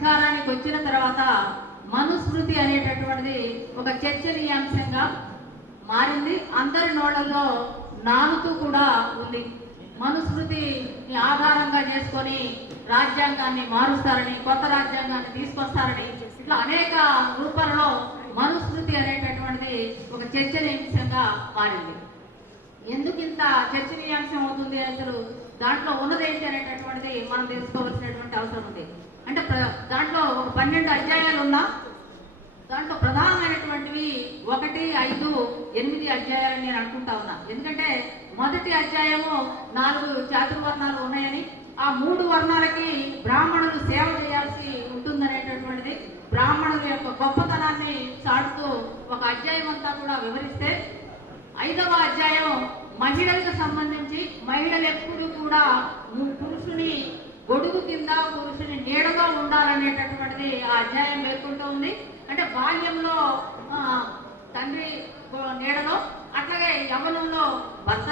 అధికారానికి వచ్చిన తర్వాత మనుస్మృతి అనేటటువంటిది ఒక చర్చనీయాంశంగా మారింది. అందరి నోళ్ళలో నానుతూ కూడా ఉంది. మనుస్మృతిని ఆధారంగా చేసుకొని రాజ్యాంగాన్ని మారుస్తారని కొత్త రాజ్యాంగాన్ని తీసుకొస్తారని ఇట్లా అనేక రూపాలలో మనుస్మృతి అనేటటువంటిది ఒక చర్చనీయాంశంగా మారింది. ఎందుకు ఇంత చర్చనీయాంశం అవుతుంది అసలు? దాంట్లో ఉన్నదేంటి అనేటటువంటిది మనం తెలుసుకోవాల్సినటువంటి అవసరం ఉంది. అంటే దాంట్లో ఒక పన్నెండు అధ్యాయాలు ఉన్నా దాంట్లో ప్రధానమైనటువంటివి ఒకటి ఐదు ఎనిమిది అధ్యాయాలు నేను అనుకుంటా ఉన్నా. ఎందుకంటే మొదటి అధ్యాయము నాలుగు చాతుర్వర్ణాలు ఉన్నాయని ఆ మూడు వర్ణాలకి బ్రాహ్మణులు సేవ చేయాల్సి ఉంటుందనేటటువంటిది బ్రాహ్మణుల యొక్క గొప్పతనాన్ని చాటుతూ ఒక అధ్యాయం అంతా కూడా వివరిస్తే ఐదవ అధ్యాయం మహిళలకు సంబంధించి మహిళలు ఎప్పుడు కూడా ము- పురుషుని గొడుగు కింద పురుషుని నీడగా ఉండాలనేటటువంటిది ఆ అధ్యాయం పేర్కొంటూ ఉంది. అంటే బాల్యంలో తండ్రి నీడలో అట్లాగే యవనంలో భర్త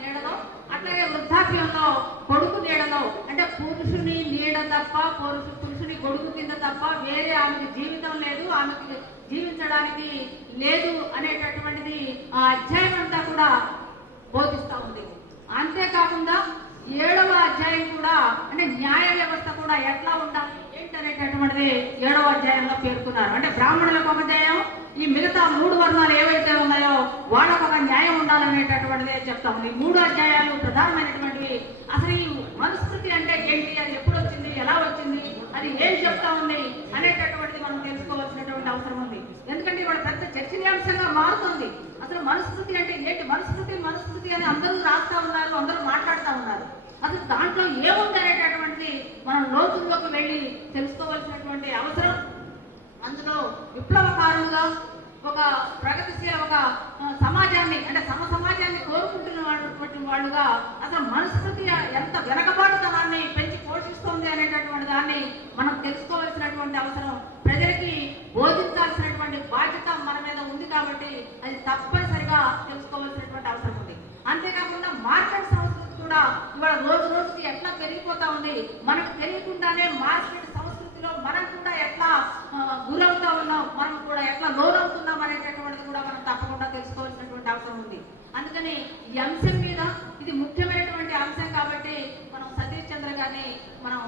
నీడలో అట్లాగే వృద్ధాప్యంలో కొడుకు నీడలో అంటే పురుషుని నీడ తప్ప పురుషు పురుషుని కొడుకు కింద తప్ప వేరే ఆమెకి జీవితం లేదు ఆమెకి జీవించడానికి లేదు అనేటటువంటిది ఆ అధ్యాయం అంతా కూడా బోధిస్తూ ఉంది. అంతేకాకుండా ఏడవ అధ్యాయం కూడా అంటే న్యాయ వ్యవస్థ కూడా ఎట్లా ఉండాలి? అనేటటువంటిది ఏడవ అధ్యాయంలో పేర్కొన్నారు. అంటే బ్రాహ్మణులకు ఒక అధ్యాయం ఈ మిగతా మూడు వర్ణాలు ఏవైతే ఉన్నాయో వాళ్ళకు ఒక న్యాయం ఉండాలనేటటువంటిది చెప్తా ఉంది ఈ మూడు అధ్యాయాలు ప్రధానమైనటువంటివి. అసలు ఈ మనుస్మృతి అంటే ఏంటి? అది ఎప్పుడు వచ్చింది? ఎలా వచ్చింది? అది ఏం చెప్తా ఉంది? అనేటటువంటిది మనం తెలుసుకోవాల్సినటువంటి అవసరం ఉంది. ఎందుకంటే ఇవాళ పెద్ద చర్చనీయాంశంగా మారుతుంది. అసలు మనుస్మృతి అంటే ఏంటి? మనుస్మృతి మనుస్మృతి అని అందరూ రాస్తా ఉన్నారు అందరూ మాట్లాడుతూ ఉన్నారు. అసలు దాంట్లో ఏముందనేటటువంటి మనం లోతుల్లోకి వెళ్ళి తెలుసుకోవాల్సినటువంటి అవసరం. అందులో విప్లవకారులుగా ఒక ప్రగతిశీల ఒక సమాజాన్ని అంటే సమ సమాజాన్ని కోరుకుంటున్న వాళ్ళుగా అసలు మనస్కృతి ఎంత వెనకబాటుతనాన్ని పెంచి పోషిస్తోంది అనేటటువంటి దాన్ని మనం తెలుసుకోవాల్సినటువంటి అవసరం. ప్రజలకి బోధించాల్సినటువంటి బాధ్యత మన మీద ఉంది కాబట్టి అది తప్ప తెలుసుకోవాల్సినటువంటి అవసరం ఉంది అంతేకాకుండా మార్కెట్ సంస్కృతి కూడా ఇవాళ రోజు రోజుకి ఎట్లా పెరిగిపోతా ఉంది మనకు తెలియకుండానే మార్కెట్ సంస్కృతిలో మనం కూడా ఎట్లా ఆ, గురవుతా ఉన్నాం మనం కూడా ఎట్లా లోనవుతున్నాం అనేటటువంటిది కూడా మనం తప్పకుండా తెలుసుకోవాల్సినటువంటి అవసరం ఉంది అందుకని ఈ అంశం మీద ఇది ముఖ్యమైనటువంటి అంశం కాబట్టి మనం సతీష్ చంద్ర గారిని మనం